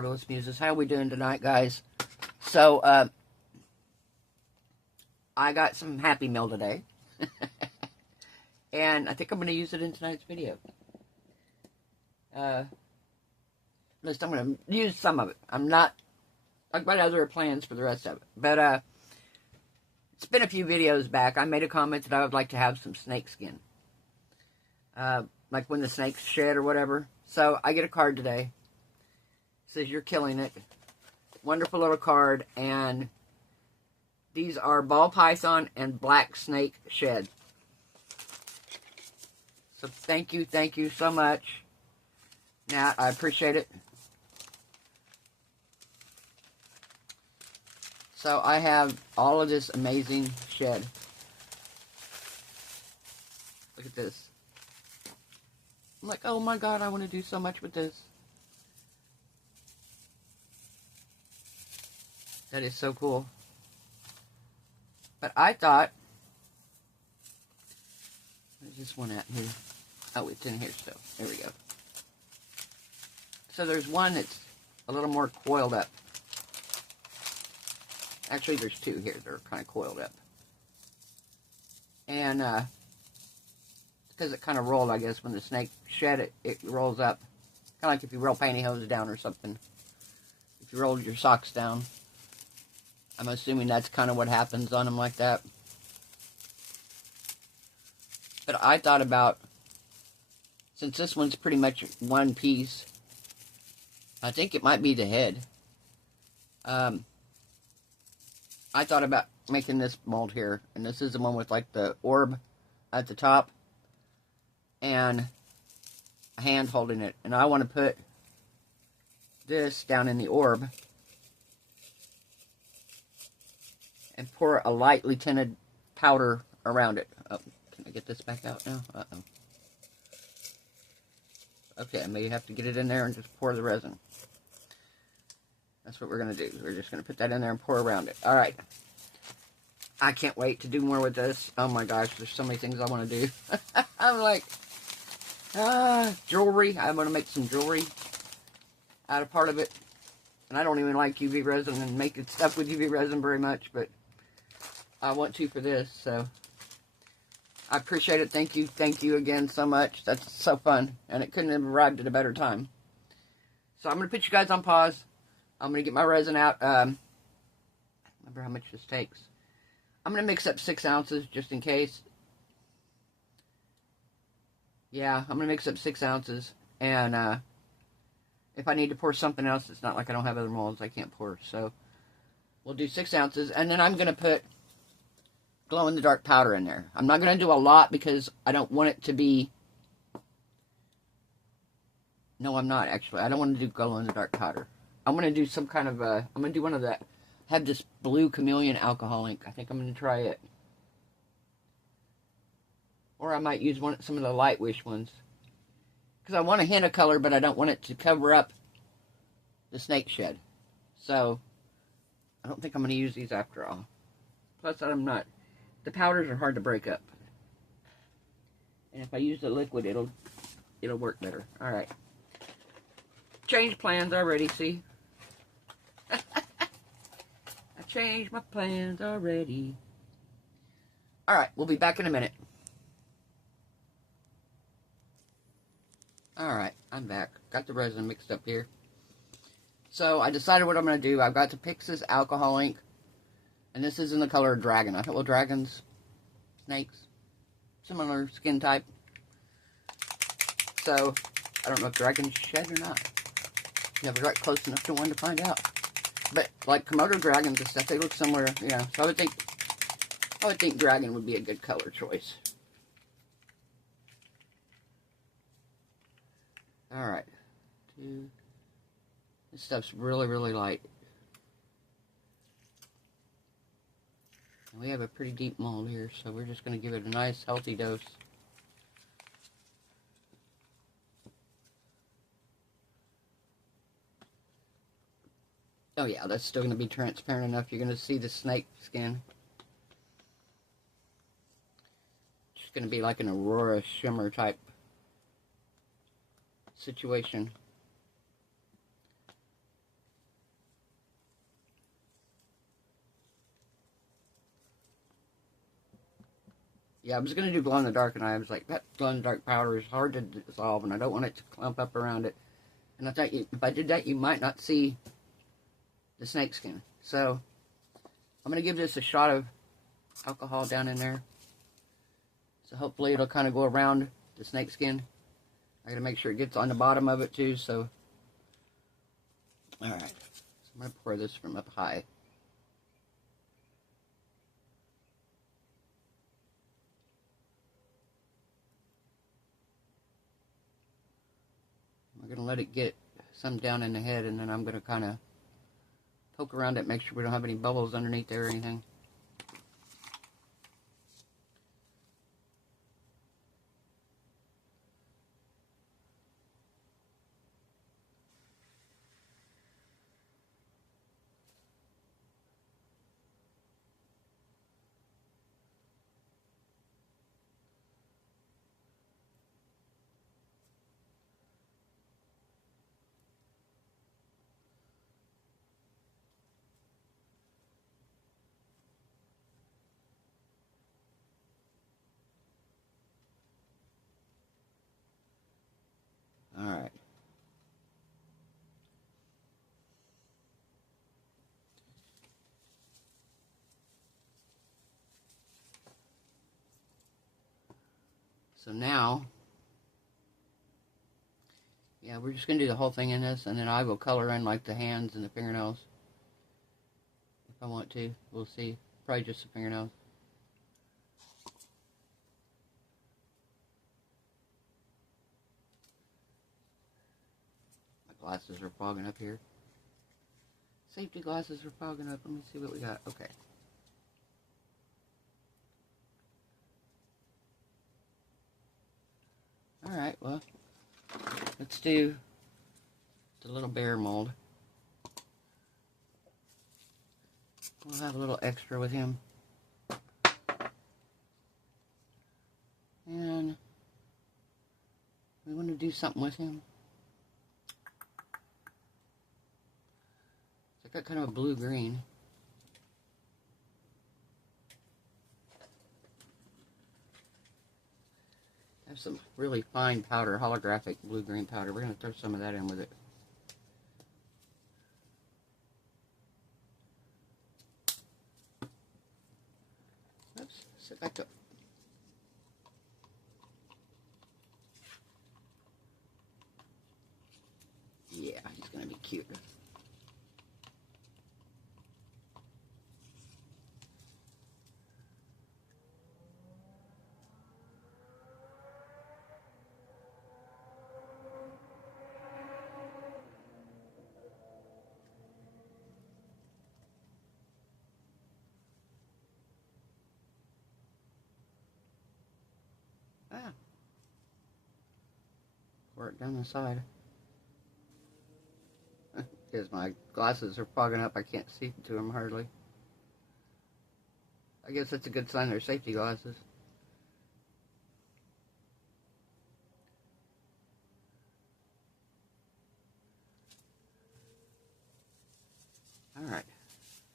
Marvelous Muses. How are we doing tonight, guys? So, I got some Happy Meal today. And I think I'm going to use it in tonight's video. At least I'm going to use some of it. I've got other plans for the rest of it. But, it's been a few videos back. I made a comment that I would like to have some snake skin. Like when the snakes shed or whatever. So, I get a card today. It says, "You're killing it." Wonderful little card. And these are ball python and black snake shed. So, thank you so much. Nat, I appreciate it. So, I have all of this amazing shed. Look at this. I'm like, oh my god, I want to do so much with this. That is so cool. But I thought, where's this one at here? Oh, it's in here still. There we go. So there's one that's a little more coiled up. Actually, there's two here that are kind of coiled up. And, because it kind of rolled, I guess, when the snake shed it, it rolls up. Kind of like if you roll pantyhose down or something. If you rolled your socks down. I'm assuming that's kind of what happens on them like that. But I thought about, since this one's pretty much one piece, I think it might be the head. I thought about making this mold here. And this is the one with like the orb at the top. And a hand holding it. And I want to put this down in the orb. And pour a lightly tinted powder around it. Oh, can I get this back out now? Uh-oh. Okay, I may have to get it in there and just pour the resin. That's what we're going to do. We're just going to put that in there and pour around it. Alright. I can't wait to do more with this. Oh my gosh, there's so many things I want to do. I'm like, jewelry. I want to make some jewelry out of part of it. And I don't even like UV resin and making stuff with UV resin very much, but I want to for this, so I appreciate it. Thank you again so much. That's so fun, and it couldn't have arrived at a better time. So I'm going to put you guys on pause. I'm going to get my resin out. I don't remember how much this takes. I'm going to mix up 6 ounces just in case. Yeah, I'm going to mix up 6 ounces, and if I need to pour something else, it's not like I don't have other molds I can't pour, so we'll do 6 ounces, and then I'm going to put glow-in-the-dark powder in there. I'm not going to do a lot because I don't want it to be... No, I'm not, actually. I don't want to do glow-in-the-dark powder. I'm going to do some kind of I'm going to do one of that. Have this blue chameleon alcohol ink. I think I'm going to try it. Or I might use some of the Light Wish ones. Because I want a hint of color, but I don't want it to cover up the snake shed. So, I don't think I'm going to use these after all. Plus, I'm not... The powders are hard to break up. And if I use the liquid, it'll work better. Alright. Changed plans already, see? I changed my plans already. Alright, we'll be back in a minute. Alright, I'm back. Got the resin mixed up here. So, I decided what I'm going to do. I've got the Pixis alcohol ink. And this is in the color dragon. I thought, well, dragons, snakes, similar skin type. So, I don't know if dragons shed or not. Never got close enough to one to find out. But, like Komodo dragons and stuff, they look similar, yeah. So, I would think dragon would be a good color choice. Alright. This stuff's really, really light. We have a pretty deep mold here, so we're just going to give it a nice, healthy dose. Oh yeah, that's still going to be transparent enough. You're going to see the snake skin. It's going to be like an Aurora shimmer type situation. Yeah, I was going to do glow-in-the-dark, and I was like, that glow-in-the-dark powder is hard to dissolve, and I don't want it to clump up around it. And I thought if I did that, you might not see the snake skin. So I'm going to give this a shot of alcohol down in there. So hopefully it'll kind of go around the snake skin. I got to make sure it gets on the bottom of it too. So, all right. So I'm going to pour this from up high. I'm going to let it get some down in the head, and then I'm going to kind of poke around it, make sure we don't have any bubbles underneath there or anything. All right. So now, yeah, we're just going to do the whole thing in this, and then I will color in like the hands and the fingernails. If I want to. We'll see. Probably just the fingernails. My glasses are fogging up here. Safety glasses are fogging up. Let me see what we got. Okay. Alright, well, let's do the little bear mold. We'll have a little extra with him. And we want to do something with him. It's got kind of a blue-green. I have some really fine powder, holographic blue-green powder. We're going to throw some of that in with it. Oops, sit back up. Yeah, he's going to be cute. Ah. Pour it down the side. Because my glasses are fogging up, I can't see to them hardly. I guess that's a good sign they're safety glasses. Alright,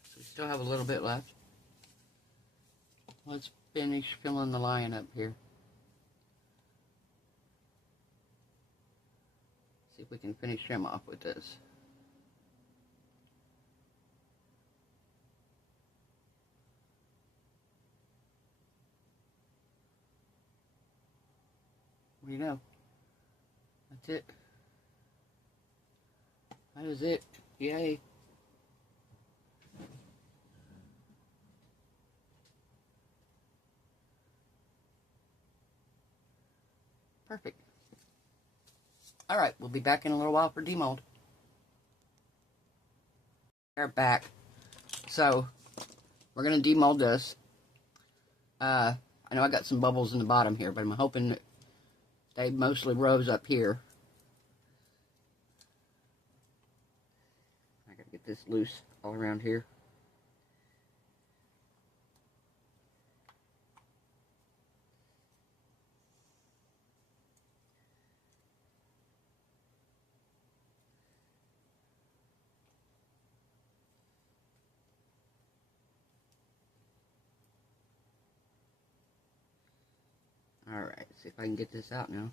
so we still have a little bit left. Let's finish filling the lion up here. See if we can finish him off with this. What do you know? That's it. That is it. Yay. Perfect. Alright, we'll be back in a little while for demold. We're back. So, we're going to demold this. I know I got some bubbles in the bottom here, but I'm hoping that they mostly rose up here. I gotta get this loose all around here. Alright, see if I can get this out now.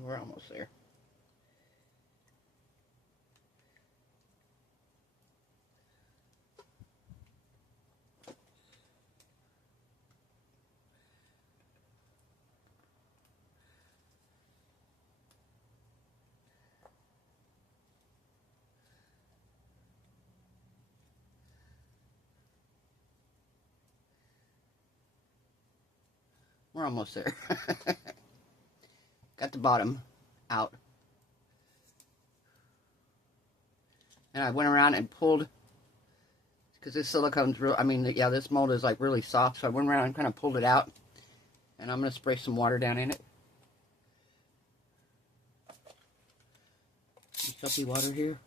We're almost there. We're almost there. Got the bottom out. And I went around and pulled, because this silicone's real, I mean, yeah, this mold is like really soft, so I went around and kind of pulled it out. And I'm going to spray some water down in it. Some soapy water here.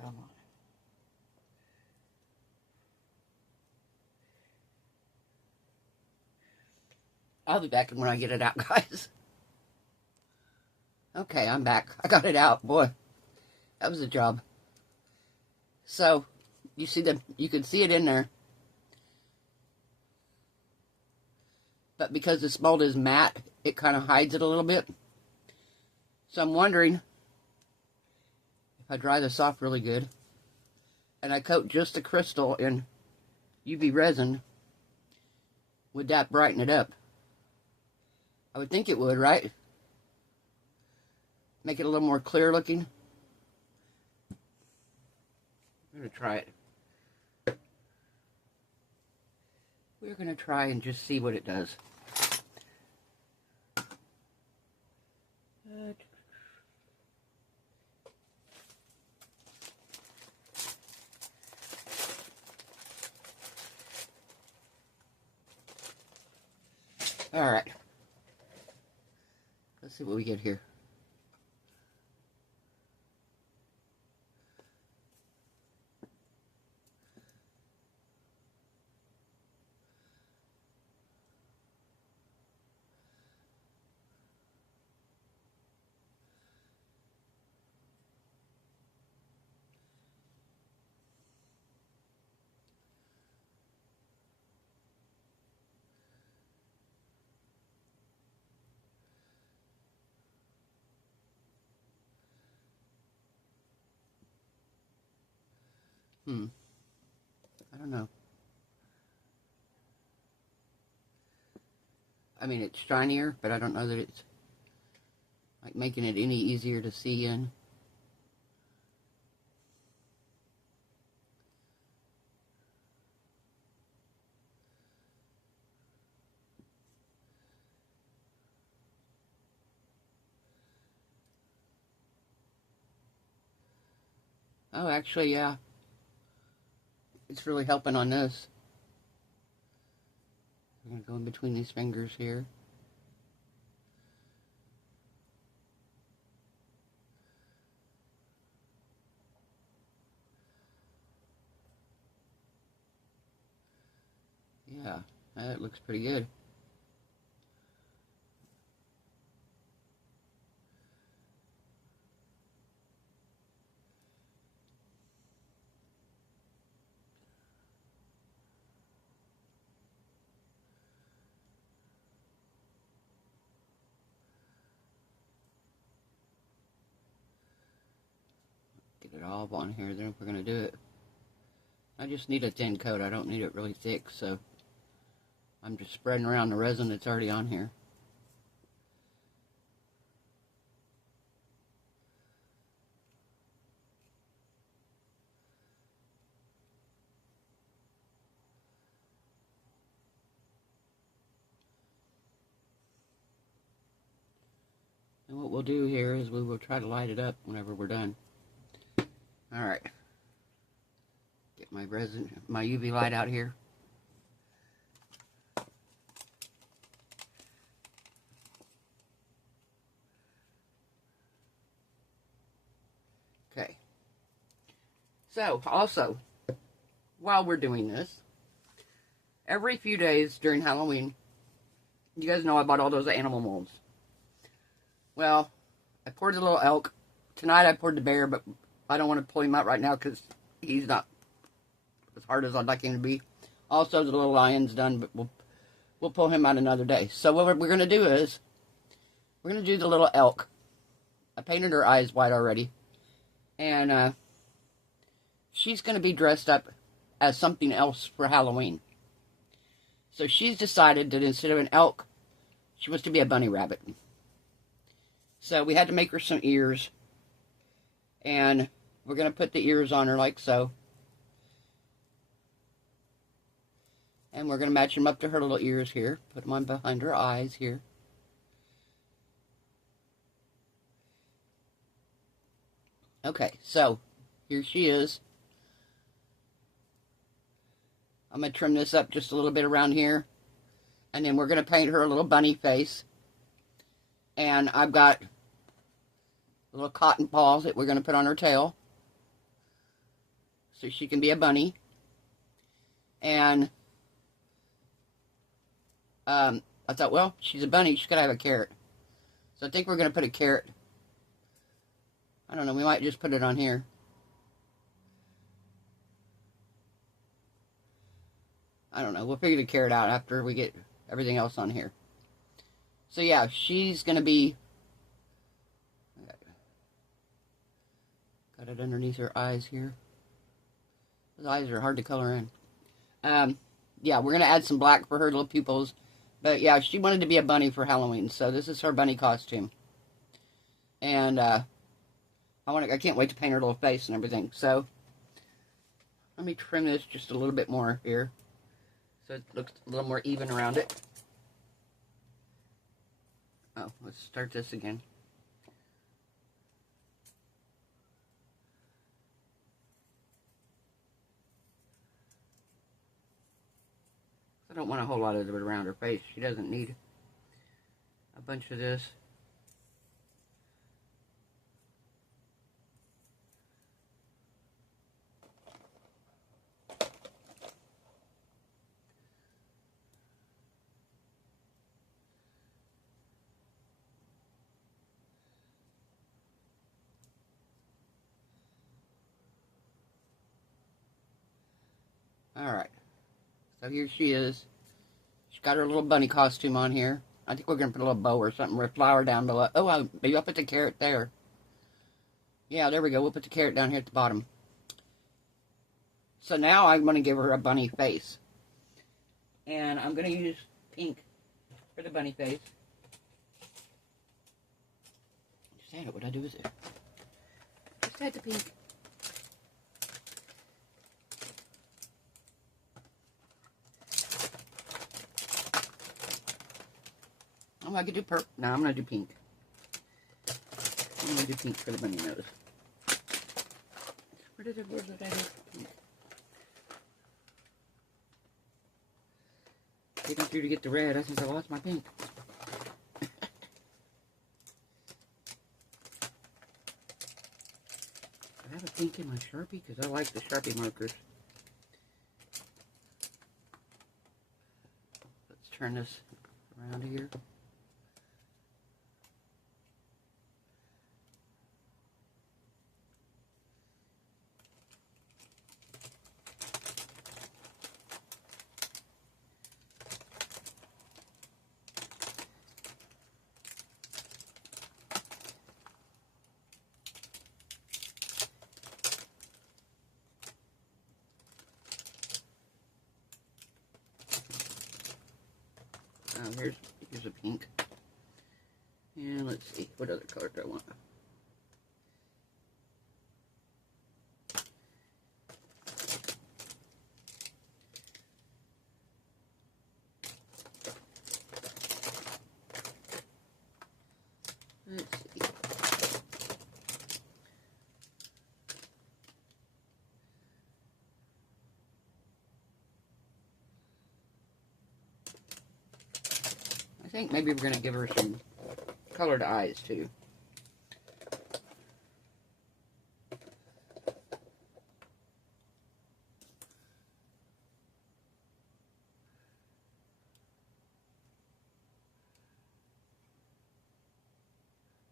Come on. I'll be back when I get it out, guys. Okay, I'm back. I got it out. Boy, that was a job. So, you can see it in there. But because this mold is matte, it kind of hides it a little bit. So I'm wondering if I dry this off really good and I coat just the crystal in UV resin, would that brighten it up? I would think it would, right? Make it a little more clear looking. I'm going to try it. We're going to try and just see what it does. Alright. Let's see what we get here. I don't know. I mean, it's shinier, but I don't know that it's like making it any easier to see in. Oh, actually, yeah. It's really helping on this. I'm going to go in between these fingers here. Yeah, that looks pretty good. all on here, then we're going to do it. I just need a thin coat. I don't need it really thick, so I'm just spreading around the resin that's already on here. And what we'll do here is we will try to light it up whenever we're done. Alright. Get my resin, my UV light out here. Okay. So, also, while we're doing this, every few days during Halloween, you guys know I bought all those animal molds. Well, I poured the little elk. Tonight I poured the bear, but I don't want to pull him out right now because he's not as hard as I'd like him to be. Also, the little lion's done, but we'll pull him out another day. So what we're going to do is, we're going to do the little elk. I painted her eyes white already. And she's going to be dressed up as something else for Halloween. So she's decided that instead of an elk, she wants to be a bunny rabbit. So we had to make her some ears. And we're going to put the ears on her like so. And we're going to match them up to her little ears here. Put them on behind her eyes here. Okay, so here she is. I'm going to trim this up just a little bit around here. And then we're going to paint her a little bunny face. And I've got little cotton paws that we're going to put on her tail. So she can be a bunny. And I thought, well, she's a bunny. She's got to have a carrot. So I think we're going to put a carrot. I don't know. We might just put it on here. I don't know. We'll figure the carrot out after we get everything else on here. So yeah, she's going to be... Got it underneath her eyes here. Those eyes are hard to color in. Yeah, we're going to add some black for her little pupils. But yeah, she wanted to be a bunny for Halloween. So this is her bunny costume. And I can't wait to paint her little face and everything. So let me trim this just a little bit more here. So it looks a little more even around it. Oh, let's start this again. I don't want a whole lot of it around her face. She doesn't need a bunch of this. Alright, so here she is. She's got her little bunny costume on here. I think we're going to put a little bow or something or a flower down below. Oh, maybe I'll put the carrot there. Yeah, there we go. We'll put the carrot down here at the bottom. So now I'm going to give her a bunny face. And I'm going to use pink for the bunny face. Just add it. What I do is it. Just add the pink. Oh, I could do purple. No, I'm going to do pink. I'm going to do pink for the bunny nose. Where did I do pink? Taking through to get the red. I think I lost my pink. I have a pink in my Sharpie because I like the Sharpie markers. Let's turn this around here. And let's see, what other color do I want? Let's see. I think maybe we're going to give her some colored eyes too.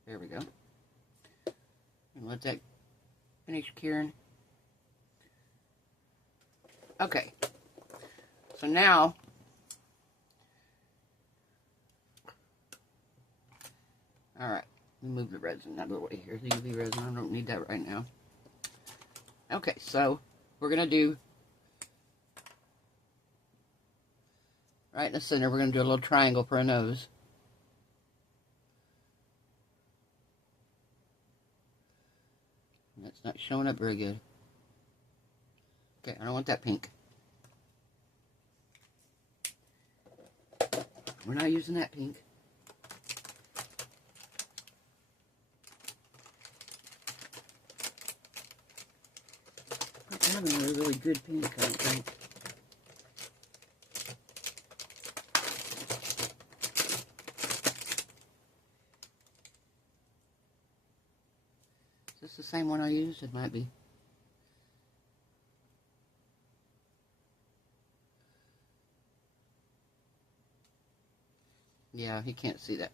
There we go. And let that finish curing. Okay. So now, alright, move the resin out of the way here. The UV resin, I don't need that right now. Okay, so we're going to do, right in the center, we're going to do a little triangle for a nose. That's not showing up very good. Okay, I don't want that pink. We're not using that pink. Not having a really good pink, I don't think. Is this the same one I used? It might be. Yeah, you can't see that.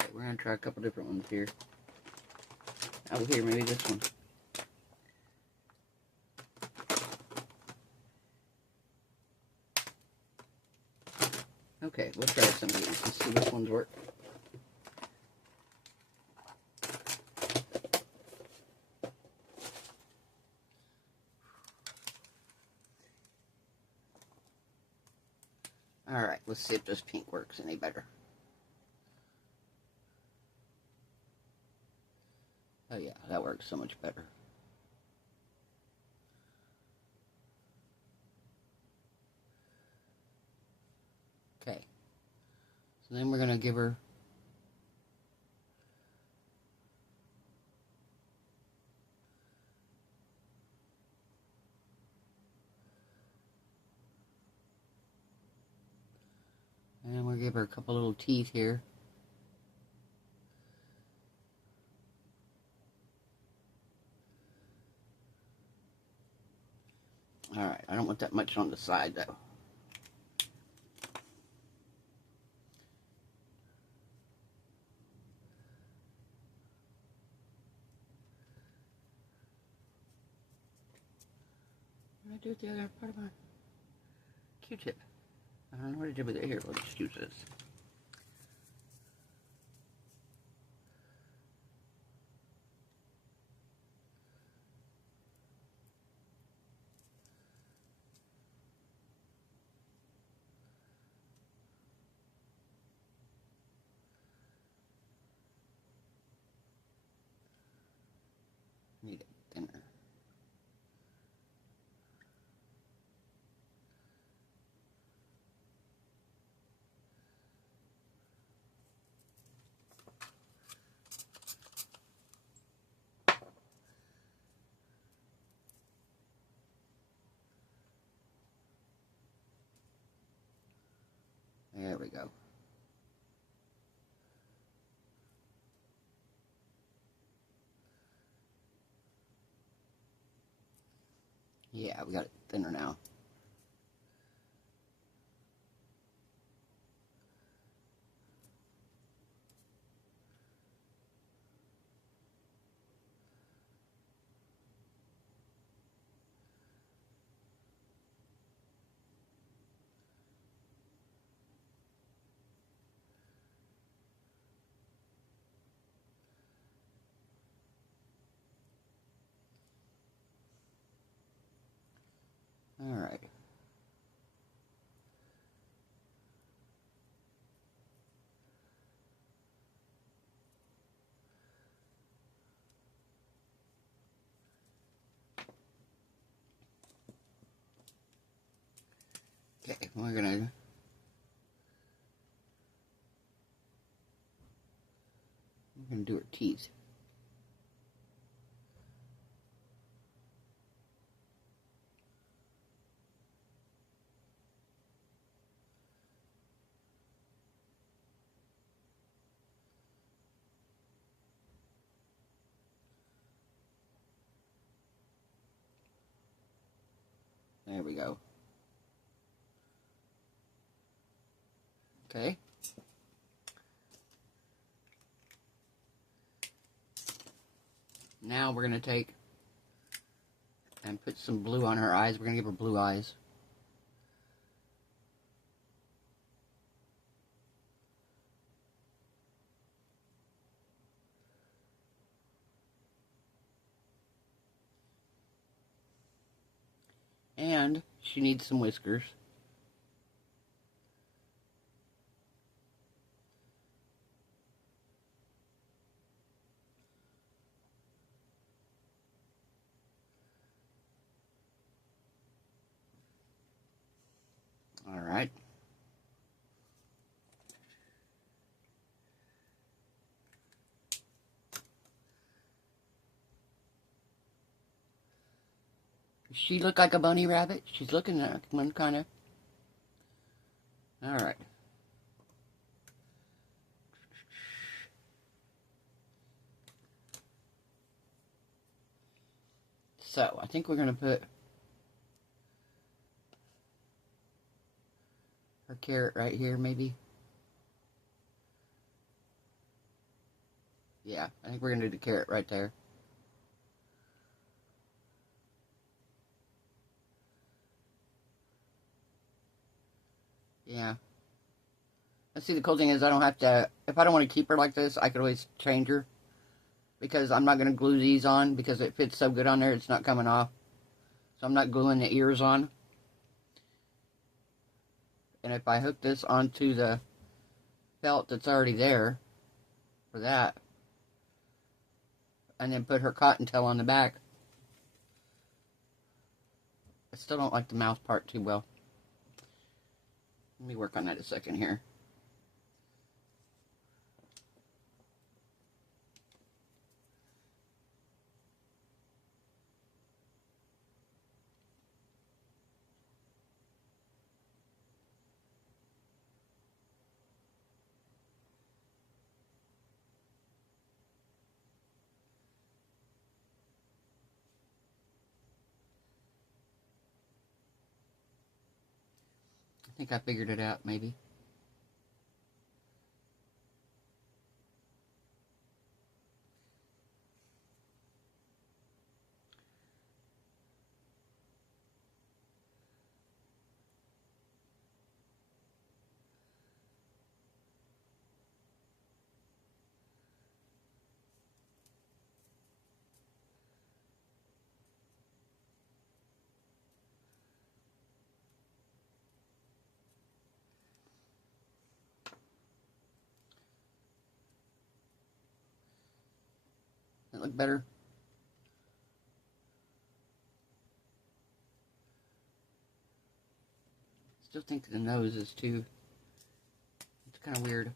Okay, we're going to try a couple different ones here. Oh, here, maybe this one. Okay, we'll try some of these and see which ones work. Alright, let's see if this pink works any better. Oh yeah, that works so much better. Okay, so then we're going to give her a couple little teeth here. Alright, I don't want that much on the side though. What did I do with the other part of my Q-tip? I don't know what I did with it here. Let's just use this. Need it thinner. There we go. Yeah, we got it thinner now. Alright. Okay, we're gonna do her teeth. There we go. Okay. Now we're going to take and put some blue on her eyes. We're going to give her blue eyes. And she needs some whiskers. All right. Does she look like a bunny rabbit? She's looking like one, kind of. All right. So, I think we're going to put her carrot right here, maybe. Yeah, I think we're going to do the carrot right there. Yeah. Let's see, the cool thing is I don't have to, if I don't want to keep her like this, I could always change her. Because I'm not going to glue these on because it fits so good on there, it's not coming off. So I'm not gluing the ears on. And if I hook this onto the felt that's already there for that, and then put her cottontail on the back, I still don't like the mouth part too well. Let me work on that a second here. I think I figured it out, maybe. That look better? Still think the nose is too, it's kind of weird.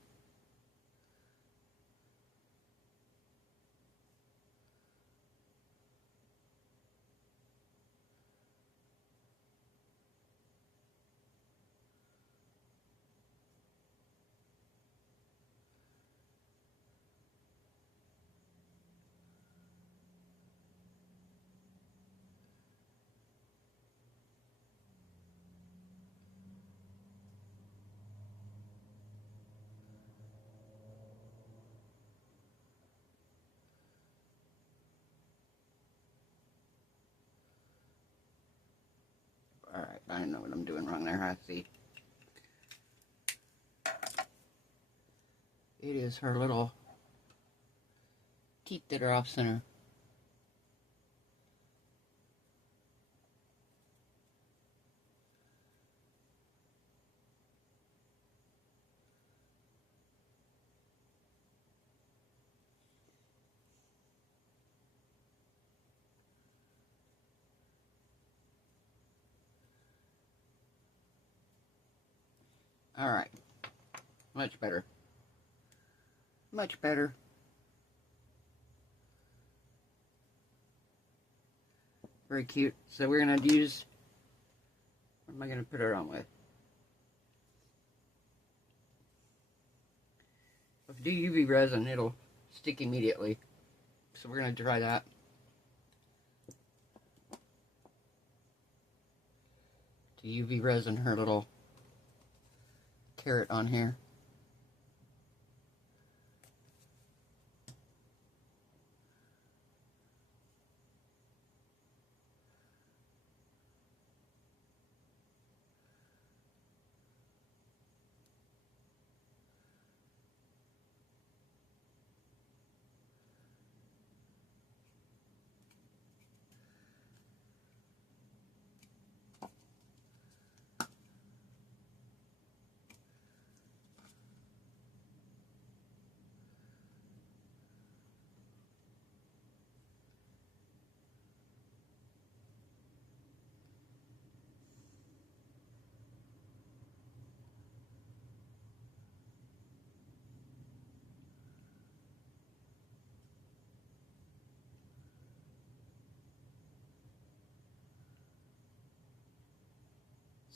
Alright, I know what I'm doing wrong there, I see. It is her little teeth that are off center. Alright. Much better. Much better. Very cute. So we're going to use... What am I going to put it on with? If you do UV resin, it'll stick immediately. So we're going to try that. To UV resin her little carrot on here.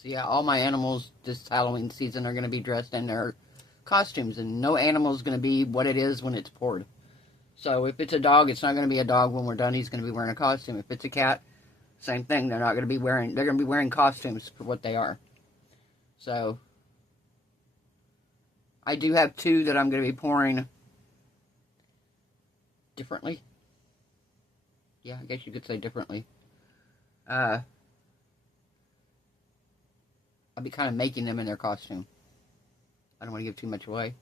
So yeah, all my animals this Halloween season are going to be dressed in their costumes, and no animal is going to be what it is when it's poured. So if it's a dog, it's not going to be a dog when we're done. He's going to be wearing a costume. If it's a cat, same thing. They're going to be wearing costumes for what they are. So I do have two that I'm going to be pouring differently. Yeah, I guess you could say differently. I'll be kind of making them in their costume. I don't want to give too much away.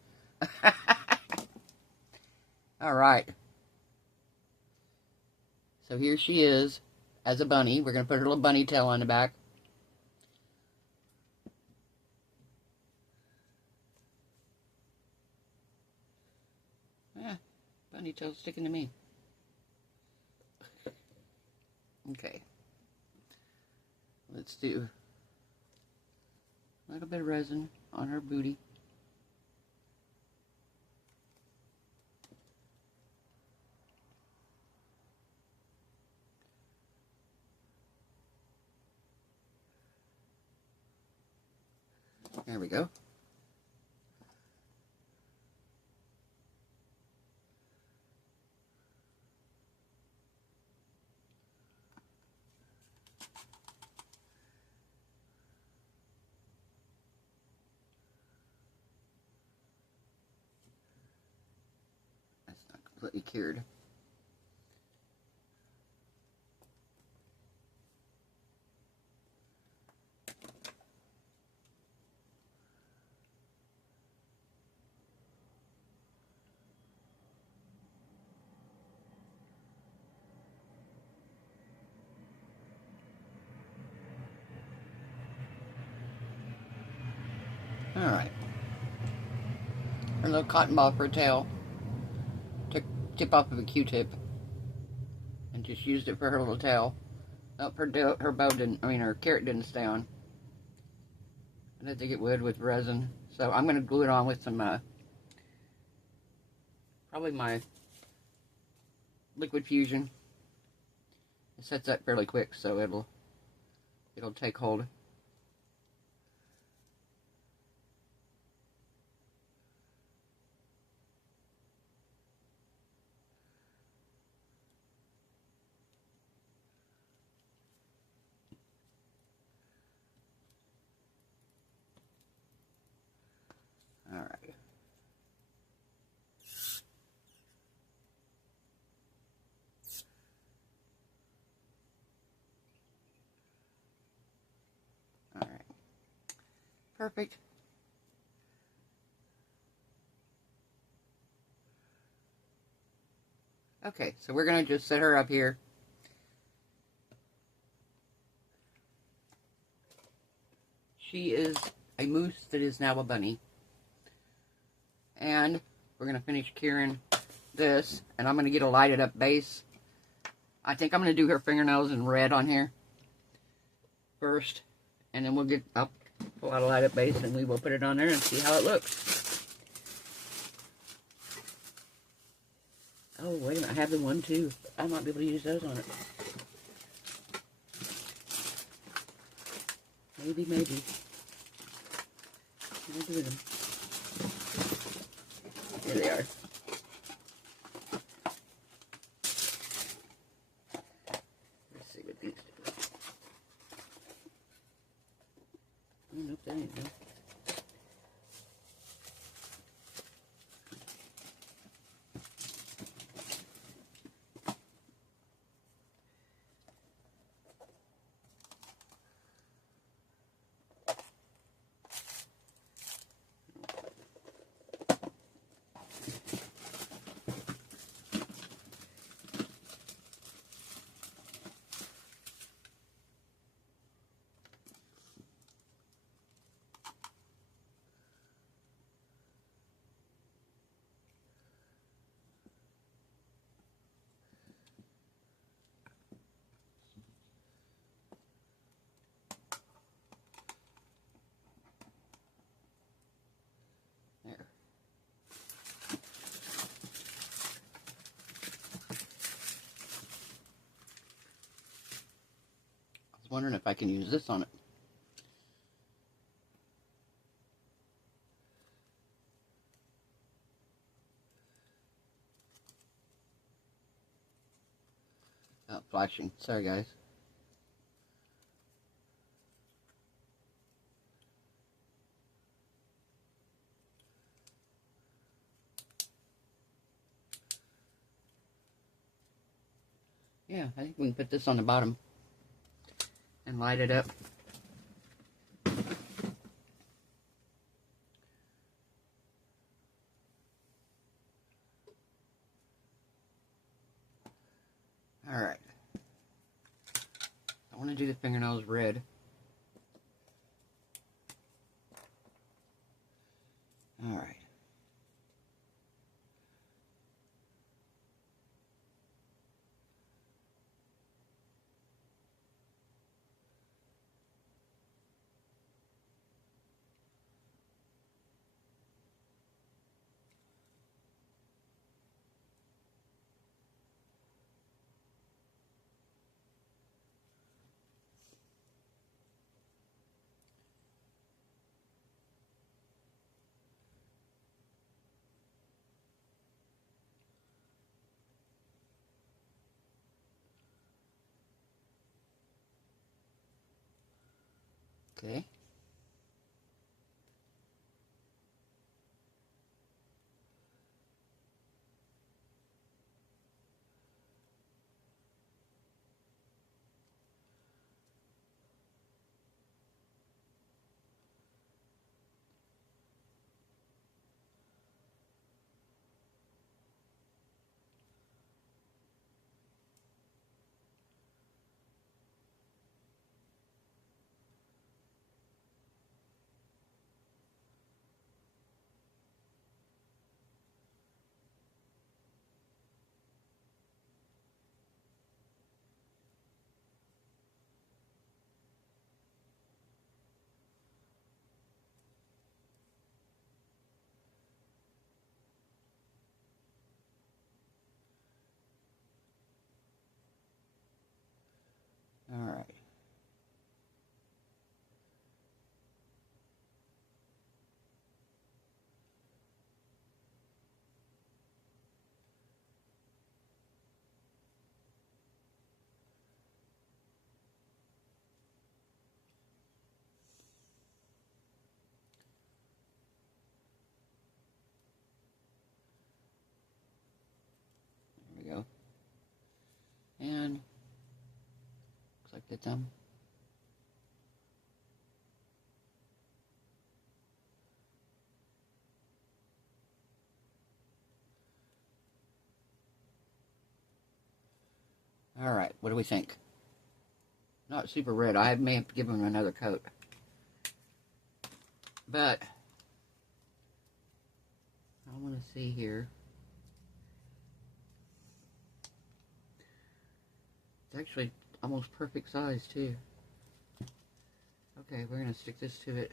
Alright. So here she is as a bunny. We're going to put her little bunny tail on the back. Yeah, bunny tail sticking to me. Okay. Let's do a little bit of resin on her booty. There we go. Completely cured. Alright. Her little cotton ball for a tail. Took tip off of a Q-tip and just used it for her little tail. Oh, her bow didn't, her carrot didn't stay on. I didn't think it would with resin. So I'm going to glue it on with some, probably my liquid fusion. It sets up fairly quick, so it'll take hold. Alright. Alright. Perfect. Okay, so we're going to just set her up here. She is a moose that is now a bunny. And we're going to finish curing this. And I'm going to get a lighted up base. I think I'm going to do her fingernails in red on here first. And then we'll get, I'll pull out a light up base, and we will put it on there and see how it looks. Oh, wait a minute, I have the one too. I might be able to use those on it. Maybe, maybe. I'll do them. Here they are. Let's see what these do. Oh, nope, that ain't no. There. I was wondering if I can use this on it. Oh, flashing. Sorry, guys. Yeah, I think we can put this on the bottom and light it up. Alright. I want to do the fingernails red. Alright. Okay. Alright. There we go. And looks like the thumb. Alright, what do we think? Not super red. I may have to give them another coat. But I want to see here. It's actually almost perfect size too. Okay, we're going to stick this to it.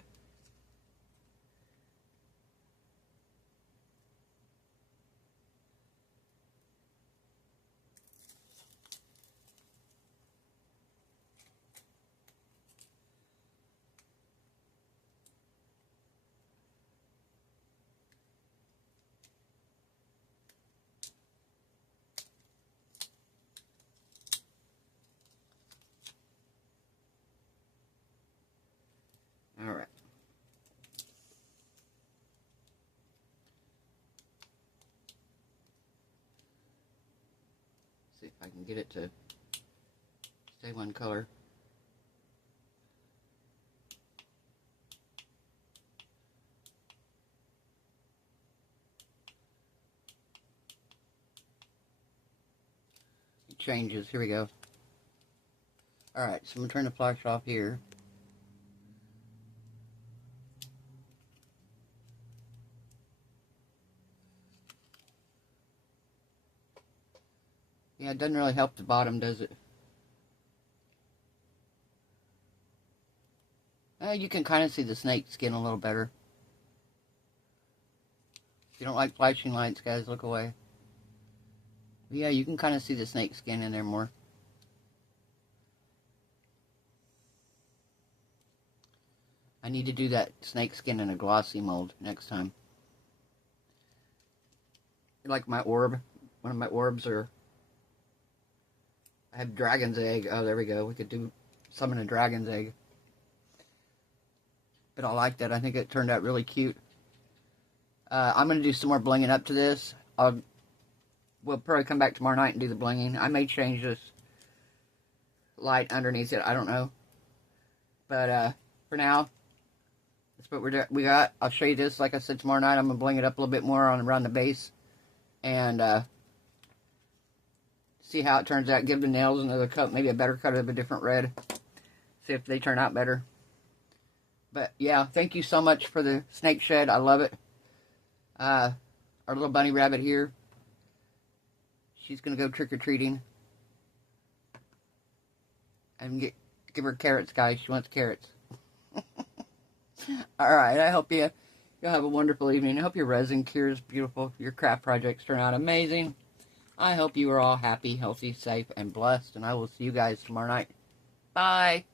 All right. See if I can get it to stay one color. It changes. Here we go. All right, so I'm going to turn the flash off here. Yeah, it doesn't really help the bottom, does it? You can kind of see the snake skin a little better. If you don't like flashing lights, guys, look away. But yeah, you can kind of see the snake skin in there more. I need to do that snake skin in a glossy mold next time. Like my orb. One of my orbs are... I have dragon's egg. Oh, there we go. We could do summon a dragon's egg. But I like that. I think it turned out really cute. I'm going to do some more blinging up to this. We'll probably come back tomorrow night and do the blinging. I may change this light underneath it. I don't know. But for now, that's what we got. I'll show you this. Like I said, tomorrow night I'm going to bling it up a little bit more around the base. And see how it turns out. Give the nails another coat. Maybe a better color of a different red. See if they turn out better. But yeah, thank you so much for the snake shed. I love it. Our little bunny rabbit here. She's going to go trick-or-treating. And give her carrots, guys. She wants carrots. Alright, I hope you'll have a wonderful evening. I hope your resin cures beautiful. Your craft projects turn out amazing. I hope you are all happy, healthy, safe, and blessed. And I will see you guys tomorrow night. Bye.